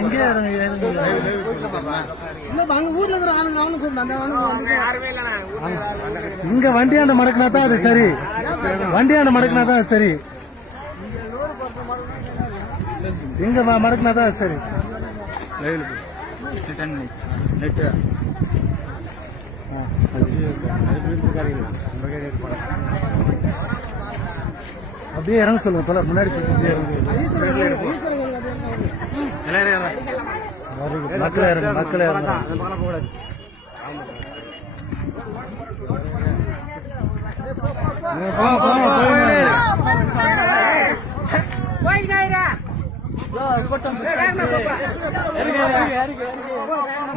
இங்கே இங்க வண்டியாண்ட மடக்குனா தான் அது சரி. வண்டியாண்ட மடக்குனா தான் சரி. இங்க மடக்குனா தான் சரி. அப்படியே இறங்க சொல்லுங்க தோழர். முன்னாடி மக்கள் இறங்க மக்கள் இறங்க.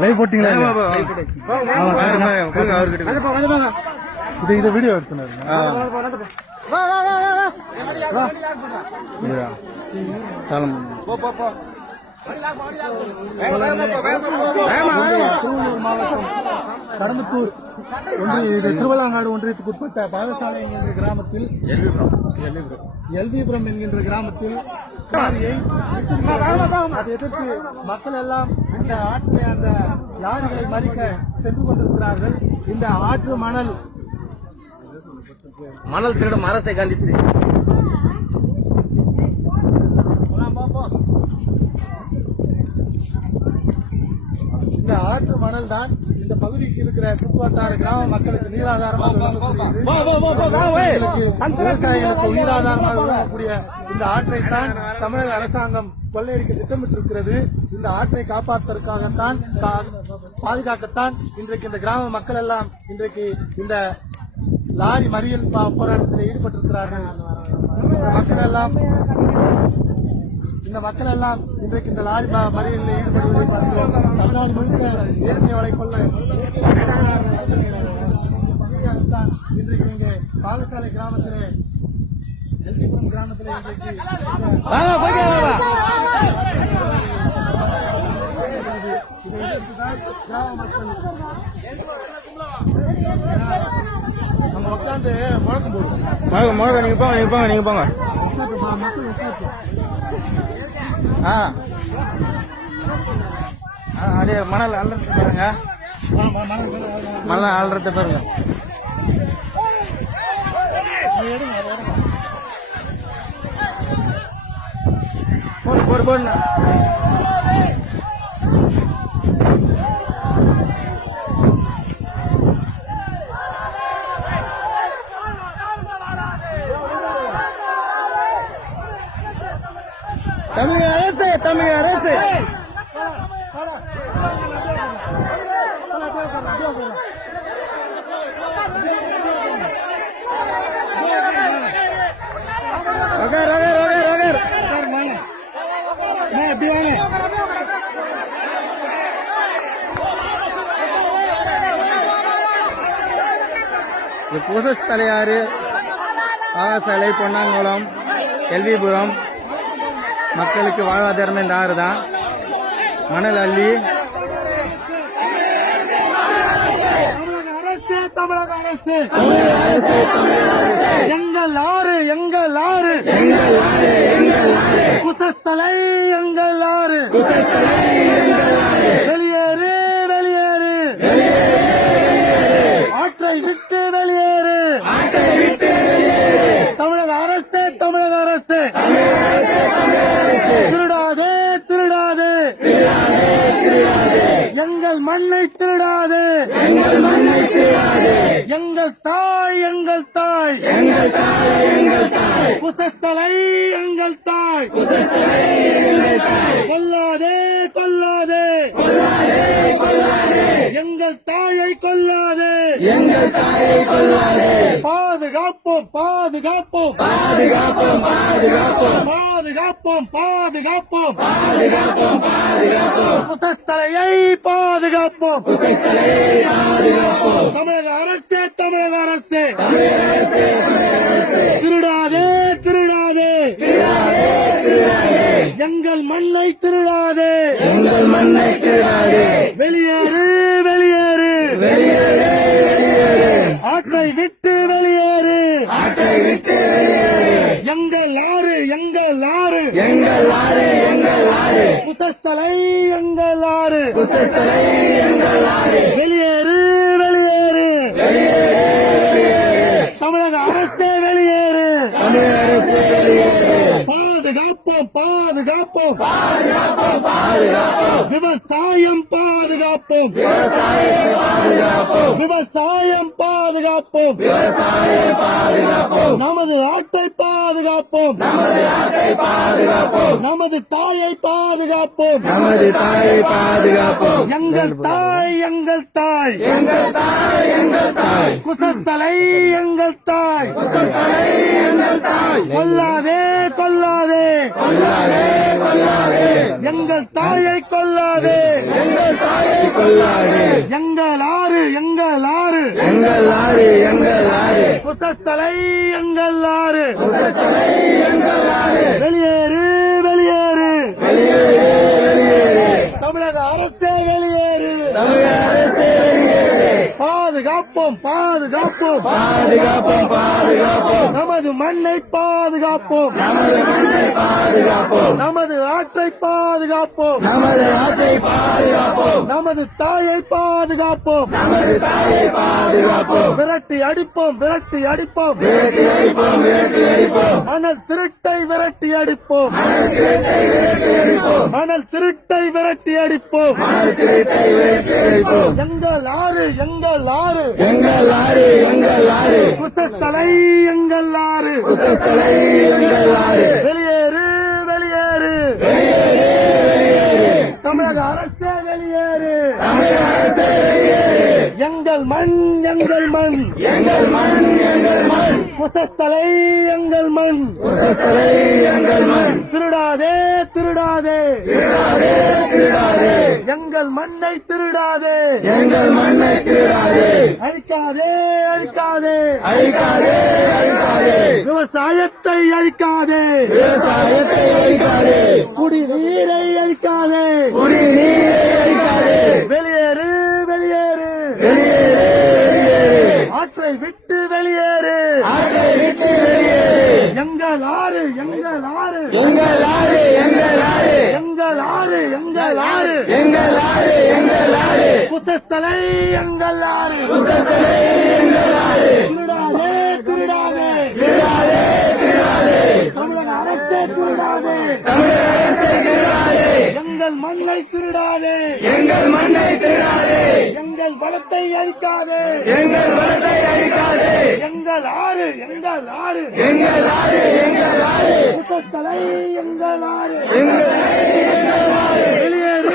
லைவ் போட்டீங்களா? இது வீடியோ எடுத்துனாரு. திருவள்ளூர் மாவட்டம் கடம்பத்தூர் திருவள்ளாங்காடு ஒன்றியத்துக்கு உட்பட்ட பாகசாலை என்கின்ற கிராமத்தில் எல்விபுரம் என்கின்ற கிராமத்தில் அதை எதிர்த்து மக்கள் எல்லாம் இந்த ஆற்றிலே அந்த லாரிகளை மறிக்க சென்று கொண்டிருக்கிறார்கள். இந்த ஆற்று மணல் திருடும் அரசை கண்டித்து இந்த ஆற்று மணல் தான் இந்த பகுதிக்கு இருக்கிற சுற்றுவட்டார கிராம மக்களுக்கு நீராதாரமாக விவசாயிகளுக்கு நீராதாரமாக விளங்கக்கூடிய இந்த ஆற்றைத்தான் தமிழக அரசாங்கம் கொள்ளையடிக்க திட்டமிட்டிருக்கிறது. இந்த ஆற்றை காப்பாற்றுவதற்காகத்தான் பாதுகாக்கத்தான் இன்றைக்கு இந்த கிராம மக்கள் எல்லாம் இன்றைக்கு இந்த லாரி மறியல் போராட்டத்தில் ஈடுபட்டிருக்கிறார்கள். இந்த மக்கள் எல்லாம் இன்றைக்கு இந்த லாரி மறியலில் ஈடுபடுவதை பார்க்கிறோம். தமிழ்நாடு முழுக்க இயற்கை வளை கொள்ள இன்றைக்கு இங்கே பாகசாலை கிராமத்திலே எல்விபுரம் கிராமத்திலே இன்றைக்கு கிராம மக்கள் நம்ம உட்காந்து முழக்கம் போடுவோம். நீங்க போங்க நீங்க போங்க. அதே மணல் அல்றது பாருங்க. மணல் அல்றது பாருங்க. போடு போடு. தமிழக அரசு தமிழக அரசு புசஸ் தலையாறு பாகசாலை பொன்னாங்குளம் எல்விபுரம் மக்களுக்கு வாழ்வாதாரமே இந்த ஆறு தான். மணல் அள்ளி தமிழக அரசு எங்கள் ஆறு எங்கள் ஆறு குசஸ்தலை எங்கள் ஆறு வெளியேறு வெளியேறு ஆற்றை விட்டு வெளியேறு தமிழக அரசு தமிழக அரசு திருடாதே திருடாதே எங்கள் மண்ணை திருடாதே எங்கள் தாய் எங்கள் தாய் குசஸ்தலை எங்கள் தாய் கொல்லாதே கொல்லாதே எங்கள் தாயை கொல்லாதே பாதுகாப்போம் பாதுகாப்போம் பாதுகாப்போம் பாதுகாப்போம் குசஸ்தலையை பாதுகாப்போம் தமிழக அரசு தமிழக அரசு திருடாதே திருடாதே எங்கள் மண்ணை திருடாதே வெளியேறு வெளியேறு ஆற்றை விட்டு வெளியேறு எங்கள் ஆறு எங்கள் ஆறு வெளியேறு வெளியேறு தமிழக அரசே வெளியேறு. பாதுகாப்போம் விவசாயம் பாதுகாப்போம். விவசாயம் பாதுகாப்போம். நமது ஆட்டை பாதுகாப்போம். நமது தாயை பாதுகாப்போம். எங்கள் தாய் எங்கள் தாய் குசத்தலை எங்கள் தாய். கொல்லாதே கொல்லாதே எங்கள் தாயை கொல்லாதே. எங்கள் ஆறு குசத்தலை எங்கள் ஆறு. வெளியேறு வெளியேறு தமிழக அரசே வெளியேறு. பாதுகாப்போம் நமது மண்ணை பாதுகாப்போம். நமது ஆற்றை பாதுகாப்போம். நமது தாயை பாதுகாப்போம். விரட்டி அடிப்போம். மணல் திருட்டை விரட்டி அடிப்போம். எங்கள் ஆறு குசஸ்தலை எங்கள் ஆறு. வெளியேறு தமிழக அரசே வெளியேறு. எங்கள் மண் குசஸ்தலை எங்கள் மண். திருடாதே எங்கள் மண்ணை திருடாதே. அழிக்காதே விவசாயத்தை அழிக்காதே. குடிநீரை அழிக்காதே. வெளியேறு ஆற்றை விட்டு வெளியேறு. எங்கள் ஆறு குசஸ்தலை எங்கள் ஆறு. திருடாதே தமிழக அரசே திருடாதே. எங்கள் மண்ணை திருடாதே. எங்கள் வளத்தை அழிக்காதே. எங்கள் ஆறு குசஸ்தலை எங்கள் ஆறு. வெளியேறு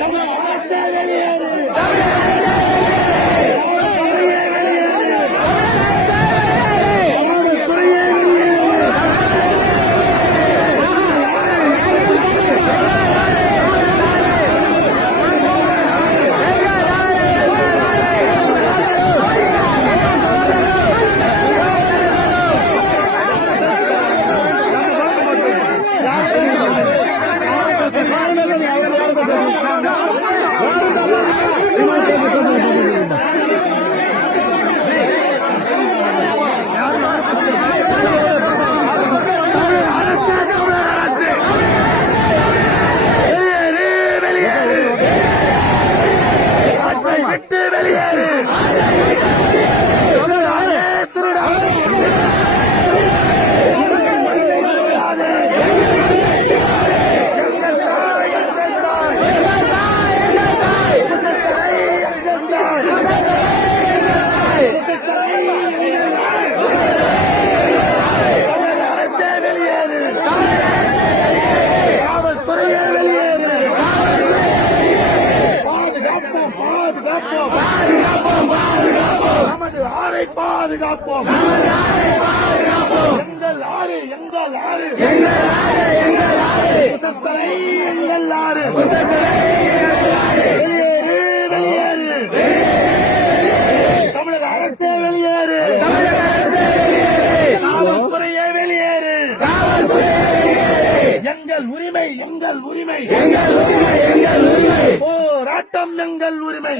தமிழக அரசே வெளியேறு. நமது ஆறை பாதுகாப்போம். எங்கள் ஆறு குசஸ்தலை எங்கள் ஆறு. வெளியேறு தமிழக அரசே வெளியேறு. காவல்துறையே வெளியேறு. எங்கள் உரிமை போராட்டம் எங்கள் உரிமை.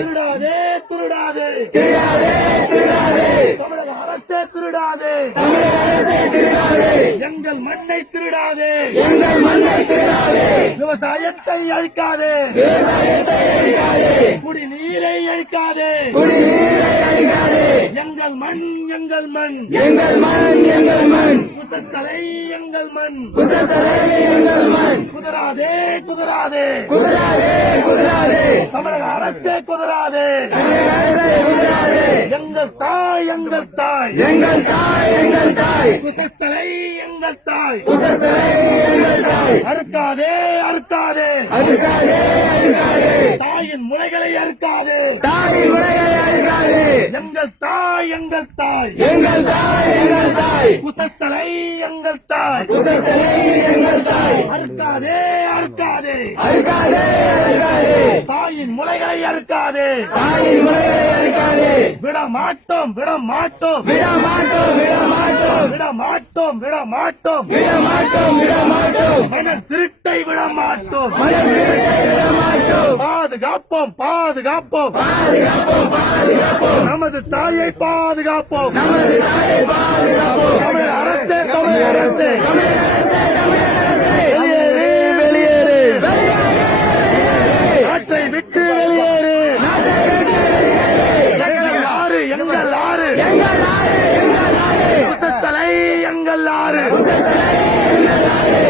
திருடாதே தமிழக அரசே திருடாதே. எங்கள் மண்ணை திருடாதே, எங்கள் மண்ணை திருடாதே, விவசாயத்தை அழிக்காதே, குடிநீரை அழிக்காதே, குடிநீரை அழிக்காதே, எங்கள் மண் எங்கள் மண், எங்கள் மண் எங்கள் மண், குசத்தலை எங்கள் மண், குசத்தலை எங்கள் மண், குதிராதே குதிராதே, குதிராதே குதிராதே, தமிழக அரசே குதிராதே, குதிராதே, எங்கள் தாய் எங்கள் தாய், எங்கள் தாய் எங்கள் தாய், குசத்தலை எங்கள் தாய், குசத்தலை எங்கள் தாய், அறுக்காதே அறுக்காதே, அறுக்காதே அறுக்காதே, தாயின் முளைகளை அறுக்காதே, தாயின் முறையை அறுக்காதே, எங்கள் தாய் எங்கள் தாய், எங்கள் தாய் எங்கள் தாய், குசத்தலை எங்கள் தாய், குசத்தலை எங்கள் தாய், அறுக்காதே அறுக்காதே, அறுக்காதே அறுக்காதே, தாயின் முளைகளை அறுக்காதே, தாயின் முறையை அறுக்காதே, விட மாட்டோம் விட மாட்டோம், விட மாட்டோம் விட மாட்டோம், விட மாட்டோம் விட மாட்டோம், விட மாட்டோம் விட மாட்டோம், மன திருட்டை விட மாட்டோம், மனதிருட்டை விட மாட்டோம், பாதுகாப்போம் பாதுகாப்போம், பாதுகாப்போம் பாதுகாப்போம், நமது தாயை பாதுகாப்போம், நமது தாயை பாதுகாப்போம், தமிழ் அரசே தமிழ் அரசே, வெளியேறு வெளியேறு, நாட்டை விட்டு வெளியேறு, எங்கள் ஆறு எங்கள் ஆறு, குசத்தலை எங்கள் ஆறு,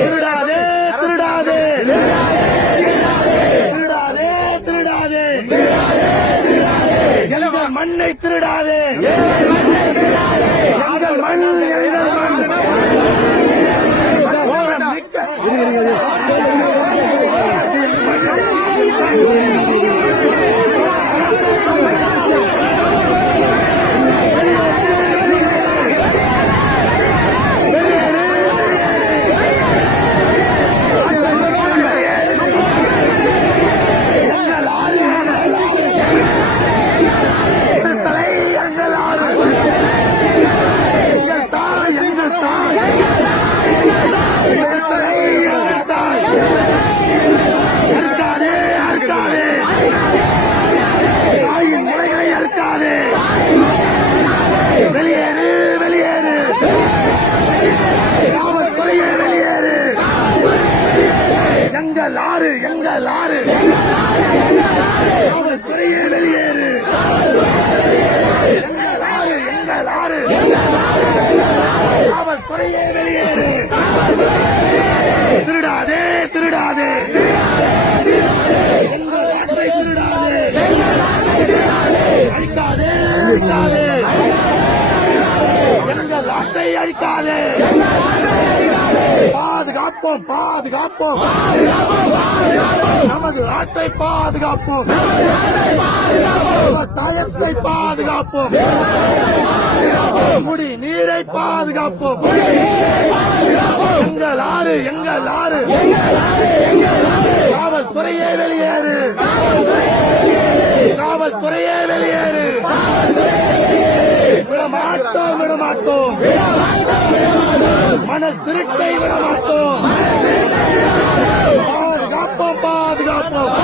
திருடாதே திருடாதே, திருடாதே திருடாதே, எங்கள் மண்ணை திருடாதே, எங்கள் மண் எங்கள் மண், ஓரம் நிற்க. வெளியேறு வெளியேறு, காவல்துறையே வெளியேறு, எங்கள் ஆறு எங்கள் ஆறு, காவல்துறையே வெளியேறு, எங்கள் ஆறு எங்கள் ஆறு, காவல்துறையே வெளியேறு, திருடாதே திருடாதே, எங்கள் நாட்டை திருடாதே, அழிக்காதே அழிக்காதே, எங்கள் நாட்டை அழிக்காதே, பாதுகாப்போம் பாதுகாப்போம், நமது நாட்டை பாதுகாப்போம், விவசாயத்தை பாதுகாப்போம், குடிநீரை பாதுகாப்போம், எங்கள் ஆறு எங்கள் ஆறு, காவல்துறையே வெளியேறு, காவல்துறையே வெளியேறு, விட மாட்டோம் விட மாட்டோம், மணல் திருட்டை விட மாட்டோம், பாதுகாப்போம் பாதுகாப்போம்,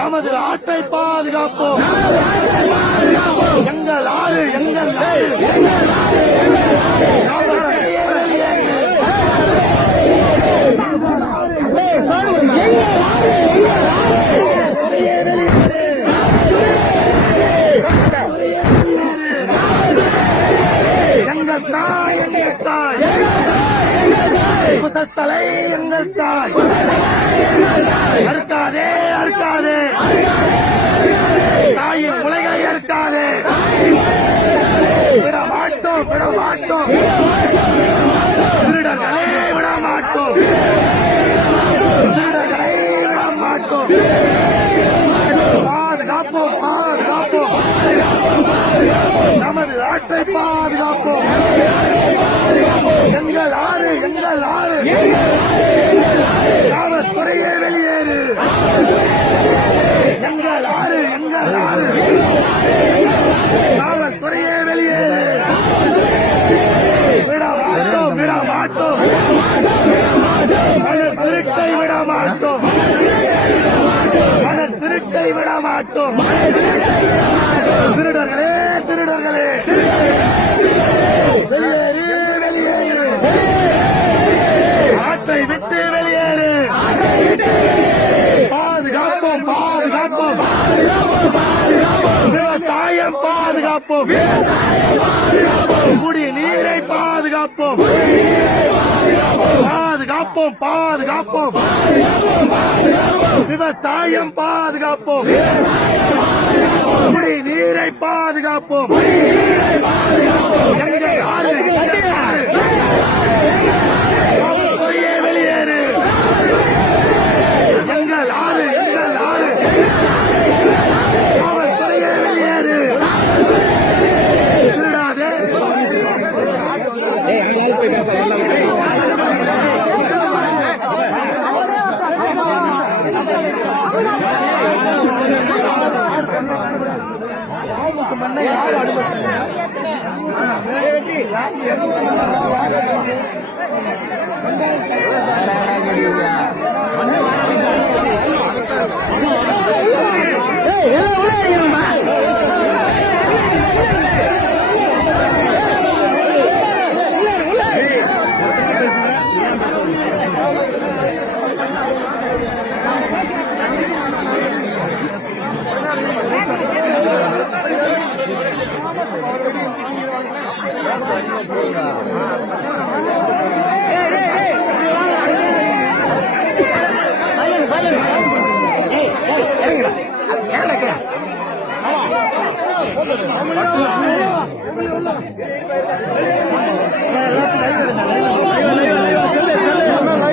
நமது நாட்டை பாதுகாப்போம், எங்கள் ஆறு எங்கள் ஆறு, காவல்துறையே வெளியேறு, எங்கள் தாய் எங்கள் தாய், குசத்தலை எங்கள் தாய், அறுக்காதே அறுக்காதே, தாயின் முளைகளை அறுக்காதே, விட மாட்டோம் விட மாட்டோம், திருடர்களே விட மாட்டோம், திருடர்களை விட மாட்டோம், பாதுகாப்போம் பாதுகாப்போம், நமது நாட்டை பாதுகாப்போம், எங்கள் ஆறு எங்கள் ஆறு, காவல்துறையே வெளியேறு, எங்கள் ஆறு எங்கள் ஆறு, காவல்துறையே வெளியேறு, விட மாட்டோம் விட மாட்டோம், மணல் திருட்டை விட மாட்டோம், மணல் திருட்டை விட மாட்டோம், திருடர்களே திருடர்களே, ஆற்றை விட்டு வெளியேறு. பாதுகாப்போம் பாதுகாப்போம் விவசாயம் பாதுகாப்போம். குடிநீரை பாதுகாப்போம். பாதுகாப்போம் பாதுகாப்போம் விவசாயம் பாதுகாப்போம். குடிநீரை பாதுகாப்போம். எங்கள் ஆறு, எங்கள் ஆறு. காவல்துறையே வெளியேறு. எங்கள் ஆறு, எங்கள் ஆறு. காவல்துறையே வெளியேறு. திருடாதே.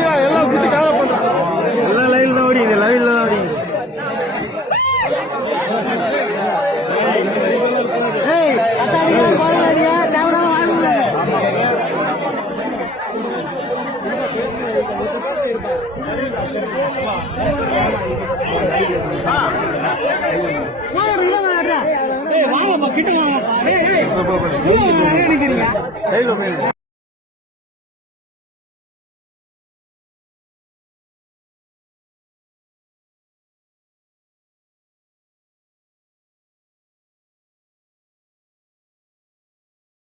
யார் எல்லாம் சுத்தி கால பண்றான். எல்லாம் லைவ்ல தான் ஓடிது, லைவ்ல தான் ஓடிது. கிட்ட